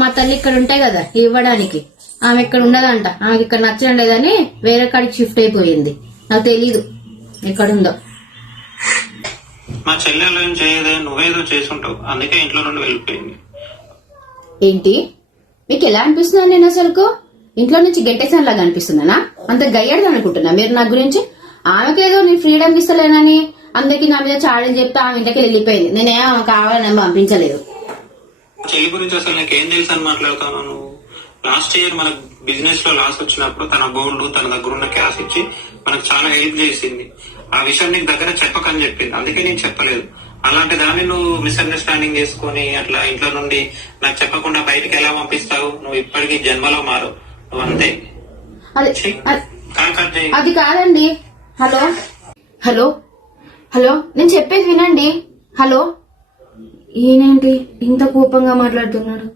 మా తల్లి ఇక్కడ ఉంటాయి కదా ఇవ్వడానికి. ఆమె ఇక్కడ ఉండదంట, ఆమెకి ఇక్కడ నచ్చడం లేదని వేరే కాడికి షిఫ్ట్ అయిపోయింది. నాకు తెలీదు ఎక్కడుందో. మా చెల్లెలు ఏం చేయదే, నువ్వేదో చేసుంటావు, అందుకే ఇంట్లో నుండి వెళ్ళిపోయింది. ఏంటి మీకు ఎలా అనిపిస్తున్నాను నేను? అసలుకు ఇంట్లో నుంచి గెట్టేసాను లాగా అనిపిస్తున్నానా? అంత గయ్యాడదు అనుకుంటున్నా మీరు నా గురించి? ఆమెకేదో నేను ఫ్రీడమ్ ఇస్తలేనని అందరికి నా మీద చాడని చెప్తే ఆమె ఇంటికి వెళ్ళిపోయింది. నేనేం ఆమె కావాలని పంపించలేదు. చెల్లి గురించి అసలు నాకేం తెలుసు అని మాట్లాడుతాను నువ్వు? లాస్ట్ ఇయర్ మనకు బిజినెస్ లో లాస్ వచ్చినప్పుడు తన గోల్డ్ తన దగ్గర ఉన్న క్యాష్ ఇచ్చి మనకు చాలా హెల్ప్ చేసింది. ఆ విషయం నీకు దగ్గర చెప్పకని చెప్పింది, అందుకే నేను చెప్పలేదు. అలాంటి దాన్ని నువ్వు మిస్అండర్స్టాండింగ్ చేసుకుని అట్లా ఇంట్లో నుండి నాకు చెప్పకుండా బయటకు ఎలా పంపిస్తావు? నువ్వు ఇప్పటికీ జన్మలో మారు, నువ్వు అంతే. అది కాదండి. హలో హలో హలో, నేను చెప్పేది వినండి. హలో, ఈయనేంటి ఇంత కోపంగా మాట్లాడుతున్నాడు?